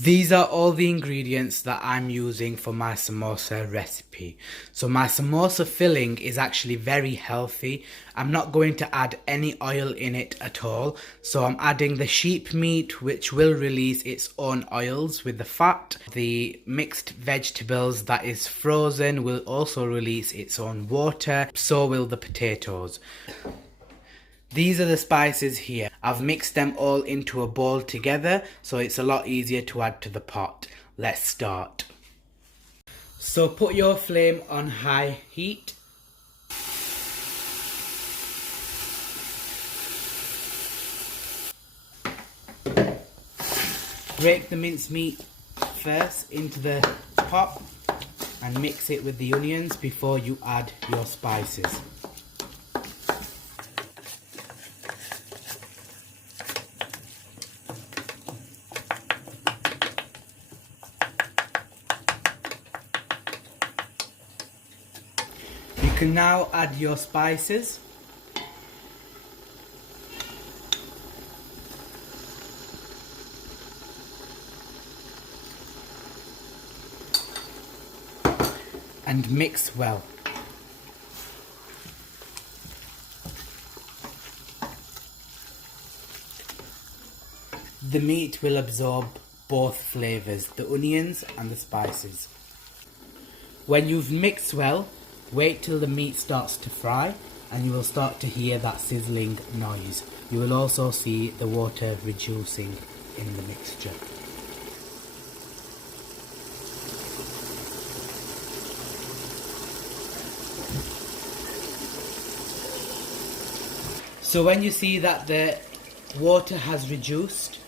These are all the ingredients that I'm using for my samosa recipe. So my samosa filling is actually very healthy. I'm not going to add any oil in it at all. So I'm adding the sheep meat, which will release its own oils with the fat. The mixed vegetables that is frozen will also release its own water. So will the potatoes. These are the spices here. I've mixed them all into a bowl together, so it's a lot easier to add to the pot. Let's start. So put your flame on high heat. Break the minced meat first into the pot and mix it with the onions before you add your spices. You can now add your spices. And mix well. The meat will absorb both flavours, the onions and the spices. When you've mixed well, wait till the meat starts to fry and you will start to hear that sizzling noise. You will also see the water reducing in the mixture. So when you see that the water has reduced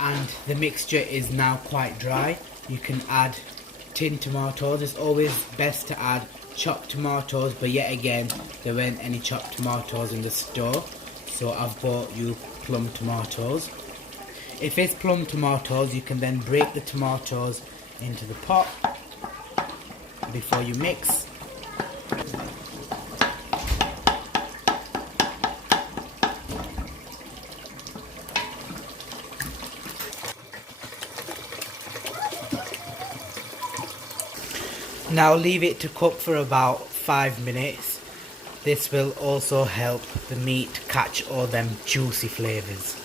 and the mixture is now quite dry, you can add tinned tomatoes. It's always best to add chopped tomatoes, but yet again there weren't any chopped tomatoes in the store, so I've bought you plum tomatoes. If it's plum tomatoes, you can then break the tomatoes into the pot before you mix. Now leave it to cook for about 5 minutes. This will also help the meat catch all them juicy flavours.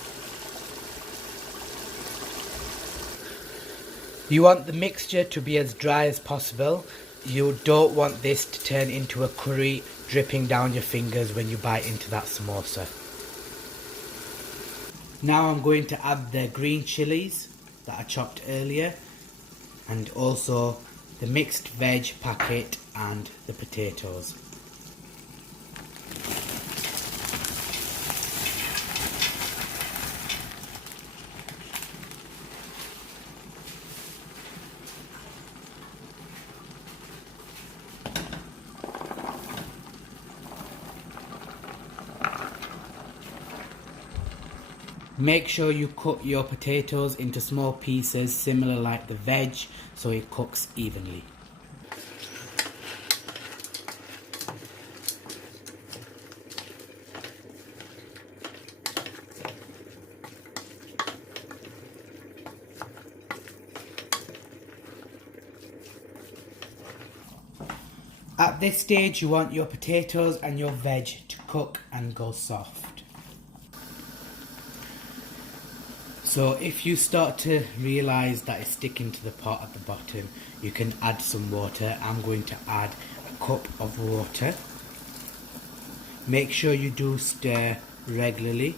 You want the mixture to be as dry as possible. You don't want this to turn into a curry dripping down your fingers when you bite into that samosa. Now I'm going to add the green chilies that I chopped earlier, and also the mixed veg packet and the potatoes. Make sure you cut your potatoes into small pieces similar like the veg so it cooks evenly. At this stage you want your potatoes and your veg to cook and go soft. So if you start to realise that it's sticking to the pot at the bottom, you can add some water. I'm going to add a cup of water. Make sure you do stir regularly.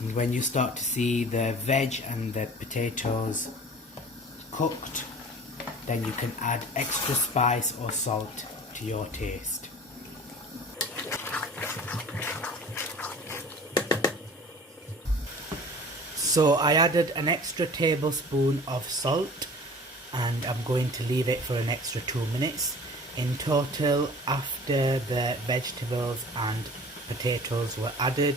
And when you start to see the veg and the potatoes cooked, then you can add extra spice or salt to your taste. So I added an extra tablespoon of salt and I'm going to leave it for an extra 2 minutes. In total, after the vegetables and potatoes were added,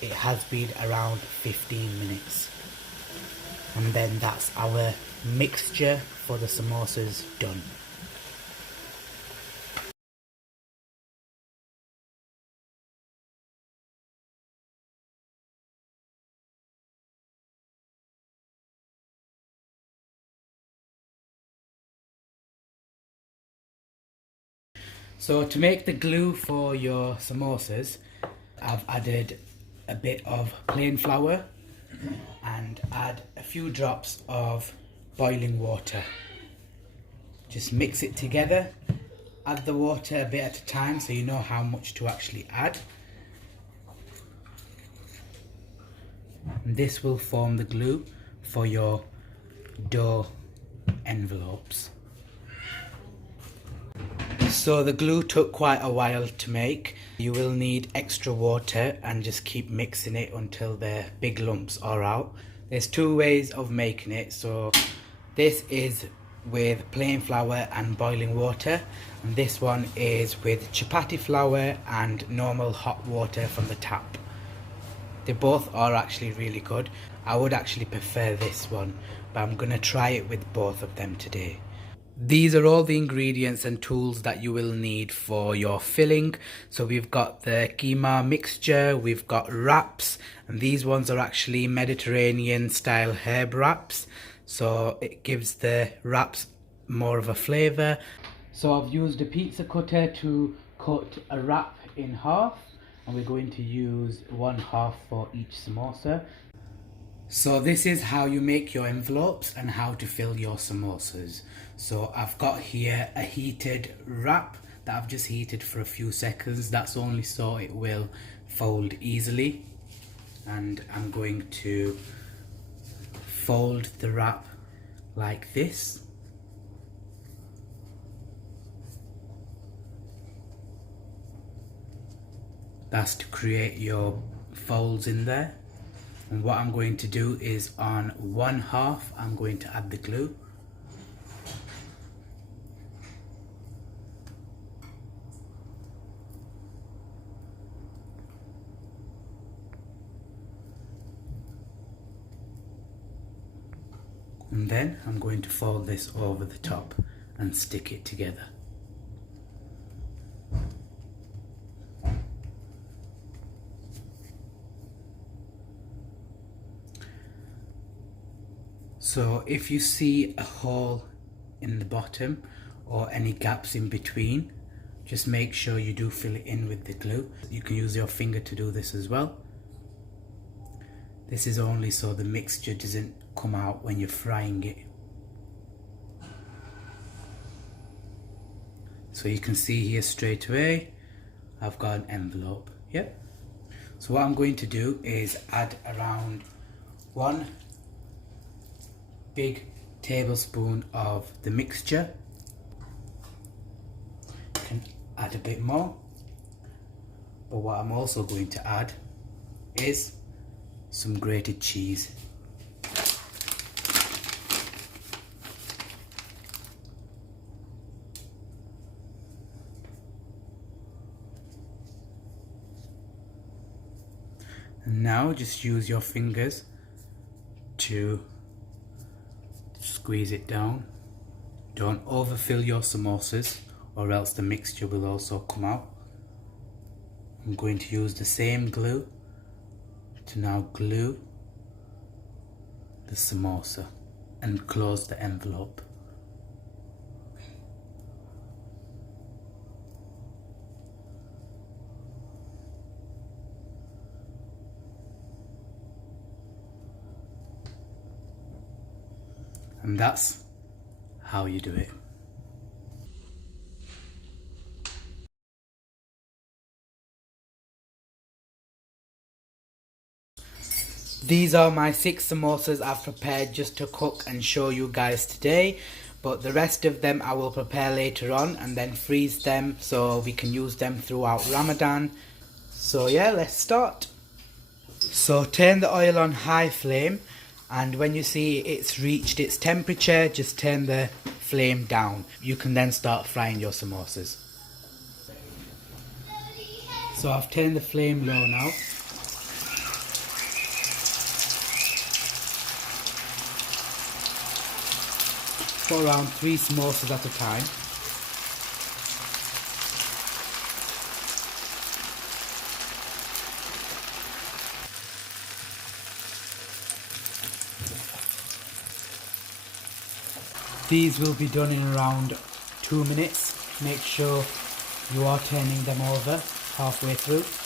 it has been around 15 minutes. And then that's our mixture for the samosas done. So to make the glue for your samosas, I've added a bit of plain flour and add a few drops of boiling water. Just mix it together. Add the water a bit at a time so you know how much to actually add. And this will form the glue for your dough envelopes. So the glue took quite a while to make. You will need extra water and just keep mixing it until the big lumps are out. There's two ways of making it. So this is with plain flour and boiling water, and this one is with chapati flour and normal hot water from the tap. They both are actually really good. I would actually prefer this one, but I'm gonna try it with both of them today. These are all the ingredients and tools that you will need for your filling. So we've got the keema mixture, we've got wraps, and these ones are actually Mediterranean style herb wraps. So it gives the wraps more of a flavour. So I've used a pizza cutter to cut a wrap in half, and we're going to use 1/2 for each samosa. So this is how you make your envelopes and how to fill your samosas. So I've got here a heated wrap that I've just heated for a few seconds. That's only so it will fold easily. And I'm going to fold the wrap like this. That's to create your folds in there. And what I'm going to do is on 1/2 I'm going to add the glue. And then I'm going to fold this over the top and stick it together. So if you see a hole in the bottom or any gaps in between, just make sure you do fill it in with the glue. You can use your finger to do this as well. This is only so the mixture doesn't come out when you're frying it. So you can see here straight away, I've got an envelope. Yep. So what I'm going to do is add around 1 big tablespoon of the mixture. You can add a bit more, but what I'm also going to add is some grated cheese. And now just use your fingers to squeeze it down. Don't overfill your samosas or else the mixture will also come out. I'm going to use the same glue to now glue the samosa and close the envelope. And that's how you do it. These are my 6 samosas I've prepared just to cook and show you guys today, but the rest of them I will prepare later on and then freeze them so we can use them throughout Ramadan. So yeah, let's start. So turn the oil on high flame, and when you see it's reached its temperature, just turn the flame down. You can then start frying your samosas. So I've turned the flame low now. For around 3 samosas at a time. These will be done in around 2 minutes. Make sure You are turning them over halfway through.